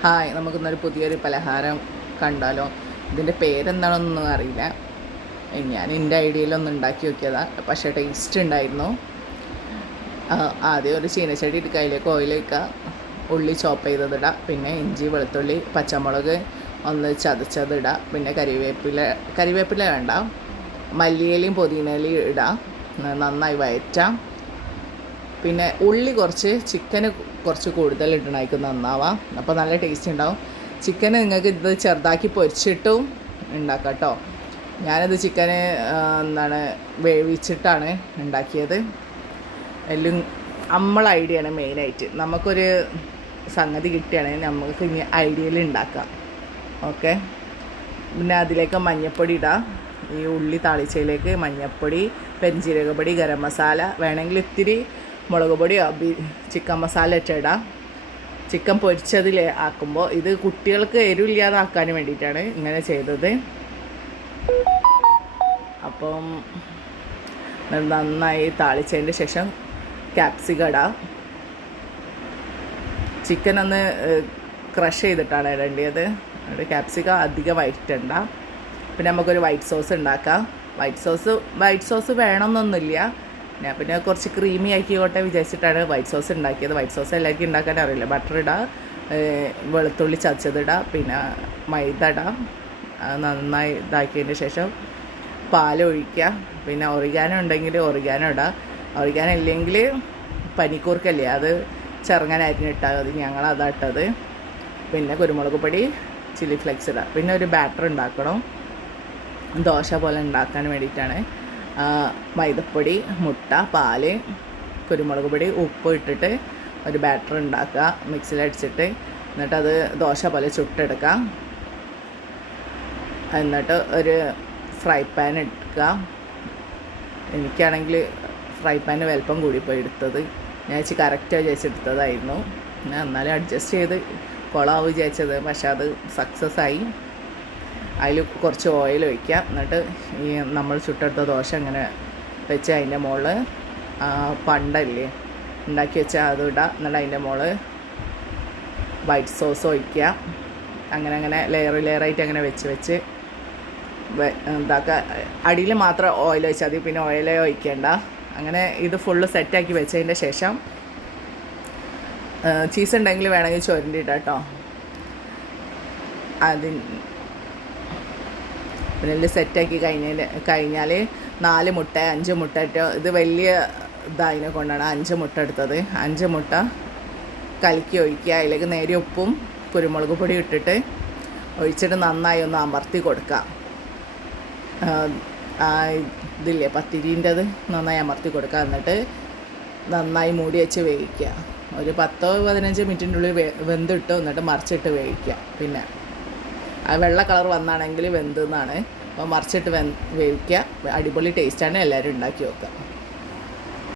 Hi, നമുക്കിന്നൊരു പുതിയൊരു പലഹാരം കണ്ടാലോ? ഇതിൻ്റെ പേരെന്താണെന്നൊന്നും അറിയില്ല. ഞാൻ എൻ്റെ ഐഡിയയിലൊന്ന് ഉണ്ടാക്കി നോക്കിയതാണ്, പക്ഷേ ടേസ്റ്റ് ഉണ്ടായിരുന്നു. ആദ്യം ഒരു ചീനച്ചട്ടി എടുക്കുക, അതിലേക്ക് ഓയിൽ വയ്ക്കുക, ഉള്ളി ചോപ്പ് ചെയ്തതിടുക, പിന്നെ ഇഞ്ചി വെളുത്തുള്ളി പച്ചമുളക് ഒന്ന് ചതച്ചതിടുക, പിന്നെ കരിവേപ്പില വേണ്ട, മല്ലിയിലയും പുതിനയിലയും ഇടുക, നന്നായി വയറ്റാം. പിന്നെ ഉള്ളി കുറച്ച്, ചിക്കന് കുറച്ച് കൂടുതൽ ഇടണമായിരിക്കും നന്നാവാം, അപ്പോൾ നല്ല ടേസ്റ്റ് ഉണ്ടാവും. ചിക്കന് നിങ്ങൾക്ക് ഇത് ചെറുതാക്കി പൊരിച്ചിട്ടും ഉണ്ടാക്കാം കേട്ടോ. ഞാനിത് ചിക്കന് വേവിച്ചിട്ടാണ് ഉണ്ടാക്കിയത്. എല്ലാം നമ്മളെ ഐഡിയയാണ് മെയിനായിട്ട്. നമുക്കൊരു സംഗതി കിട്ടുകയാണെങ്കിൽ നമുക്ക് ഇനി ഐഡിയയിൽ ഉണ്ടാക്കാം. ഓക്കെ, പിന്നെ അതിലേക്ക് മഞ്ഞൾപ്പൊടി ഇടാം. ഈ ഉള്ളി താളിച്ചതിലേക്ക് മഞ്ഞൾപ്പൊടി, പെരിഞ്ജീരകപ്പൊടി, ഗരം മസാല, വേണമെങ്കിൽ ഇത്തിരി മുളക് പൊടിയോ ചിക്കൻ മസാല ഇട്ടിടാം. ചിക്കൻ പൊരിച്ചതിൽ ആക്കുമ്പോൾ ഇത് കുട്ടികൾക്ക് എരിവില്ലാതെ ആക്കാൻ വേണ്ടിയിട്ടാണ് ഇങ്ങനെ ചെയ്തത്. അപ്പം നന്നായി താളിച്ചതിൻ്റെ ശേഷം ക്യാപ്സിക്കം ഇടാം. ചിക്കൻ ഒന്ന് ക്രഷ് ചെയ്തിട്ടാണ് ഇടേണ്ടത്. ക്യാപ്സിക്കം അധികം വഴറ്റണ്ട. പിന്നെ നമുക്കൊരു വൈറ്റ് സോസ് ഉണ്ടാക്കാം. വൈറ്റ് സോസ് വേണമെന്നൊന്നുമില്ല. ഞാൻ പിന്നെ കുറച്ച് ക്രീമി ആക്കിക്കോട്ടെ വിചാരിച്ചിട്ടാണ് വൈറ്റ് സോസ് ഉണ്ടാക്കിയത്. വൈറ്റ് സോസ് എല്ലാവർക്കും ഉണ്ടാക്കാൻ അറിയില്ല. ബട്ടർ ഇടാം, വെളുത്തുള്ളി ചതച്ചതിടാം, പിന്നെ മൈദ ഇടാം. നന്നായി ഇതാക്കിയതിന് ശേഷം പാലൊഴിക്കുക. പിന്നെ ഒറിഗാനോ ഉണ്ടെങ്കിൽ ഒറിഗാനോ ഇടാം. ഒറിഗാനോ ഇല്ലെങ്കിൽ പനിക്കൂർക്കല്ലേ, അത് ചെറുങ്ങനെ അരിഞ്ഞിട്ടാൽ മതി. ഞങ്ങളതാണ് ഇട്ടത്. പിന്നെ കുരുമുളക് പൊടി, ചില്ലി ഫ്ലെക്സ് ഇടാം. പിന്നെ ഒരു ബാറ്റർ ഉണ്ടാക്കണം, ദോശ പോലെ ഉണ്ടാക്കാൻ വേണ്ടിയിട്ടാണ്. മൈദപ്പൊടി, മുട്ട, പാല്, കുരുമുളക് പൊടി, ഉപ്പ് ഇട്ടിട്ട് ഒരു ബാറ്റർ ഉണ്ടാക്കുക, മിക്സിയിലടിച്ചിട്ട്. എന്നിട്ടത് ദോശ പോലെ ചുട്ടെടുക്കുക. എന്നിട്ട് ഒരു ഫ്രൈ പാൻ എടുക്കുക. എനിക്കാണെങ്കിൽ ഫ്രൈ പാന് വലിപ്പം കൂടിപ്പോയി എടുത്തത്. ഞാൻ കറക്റ്റ് വിചാരിച്ചെടുത്തതായിരുന്നു. ഞാൻ എന്നാലും അഡ്ജസ്റ്റ് ചെയ്ത് കൊളാവ് വിചാരിച്ചത്, പക്ഷെ അത് സക്സസ് ആയി. അതിൽ കുറച്ച് ഓയിൽ ഒഴിക്കുക. എന്നിട്ട് ഈ നമ്മൾ ചുട്ടെടുത്ത ദോശ അങ്ങനെ വെച്ച് അതിൻ്റെ മുകളിൽ പണ്ടല്ലേ ഉണ്ടാക്കി വെച്ചാൽ അത് ഇടുക. എന്നിട്ട് അതിൻ്റെ മുകളിൽ വൈറ്റ് സോസ് ഒഴിക്കുക. അങ്ങനെ ലെയറായിട്ട് അങ്ങനെ വെച്ച് ഇതാക്കുക. അടിയിൽ മാത്രം ഓയിൽ ഒഴിച്ചാൽ മതി, പിന്നെ ഓയിലേ ഒഴിക്കേണ്ട. അങ്ങനെ ഇത് ഫുള്ള് സെറ്റാക്കി വെച്ചതിൻ്റെ ശേഷം ചീസ് ഉണ്ടെങ്കിൽ വേണമെങ്കിൽ ചുരണ്ടിയിടാം കേട്ടോ. പിന്നെ സെറ്റാക്കി കഴിഞ്ഞാൽ 4 മുട്ട 5 മുട്ട ഇട്ടോ. ഇത് വലിയ ഇതായതിനെ കൊണ്ടാണ് 5 മുട്ട എടുത്തത്. 5 മുട്ട കലക്കി ഒഴിക്കുക. അതിലേക്ക് നേരിയ ഉപ്പും കുരുമുളക് പൊടി ഇട്ടിട്ട് ഒഴിച്ചിട്ട് നന്നായി ഒന്ന് അമർത്തി കൊടുക്കുക. ഇതില്ലേ പത്തിരീൻ്റെത് നന്നായി അമർത്തി കൊടുക്കുക. എന്നിട്ട് നന്നായി മൂടി വെച്ച് വേവിക്കുക. ഒരു 10-15 മിനിറ്റിൻ്റെ ഉള്ളിൽ വെന്തിട്ട് എന്നിട്ട് മറിച്ചിട്ട് വേവിക്കുക. പിന്നെ ആ വെള്ള കളർ വന്നാണെങ്കിൽ വെന്തെന്നാണ്. അപ്പോൾ മറിച്ചിട്ട് വേവിക്കുക. അടിപൊളി ടേസ്റ്റാണ്. എല്ലാവരും ഉണ്ടാക്കി നോക്കുക.